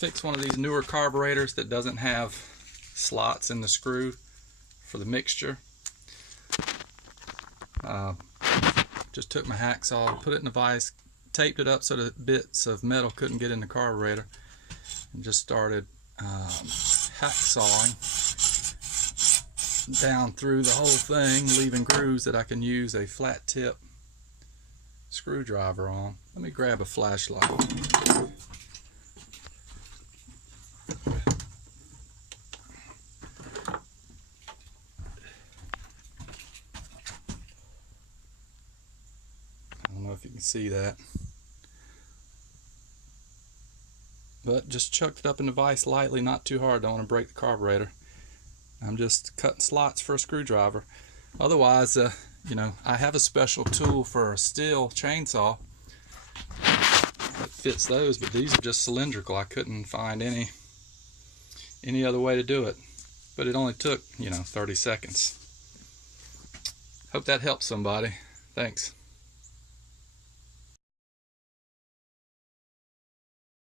fix one of these newer carburetors that doesn't have slots in the screw for the mixture. Just took my hacksaw, put it in the vise, taped it up so that bits of metal couldn't get in the carburetor, and just started hacksawing down through the whole thing, leaving grooves that I can use a flat tip screwdriver on. Let me grab a flashlight. I don't know if you can see that, but just chucked it up in the vise lightly, not too hard. Don't want to break the carburetor. I'm just cutting slots for a screwdriver. Otherwise, you know, I have a special tool for a steel chainsaw that fits those, but these are just cylindrical. I couldn't find any other way to do it, but it only took, you know, 30 seconds. Hope that helps somebody. Thanks.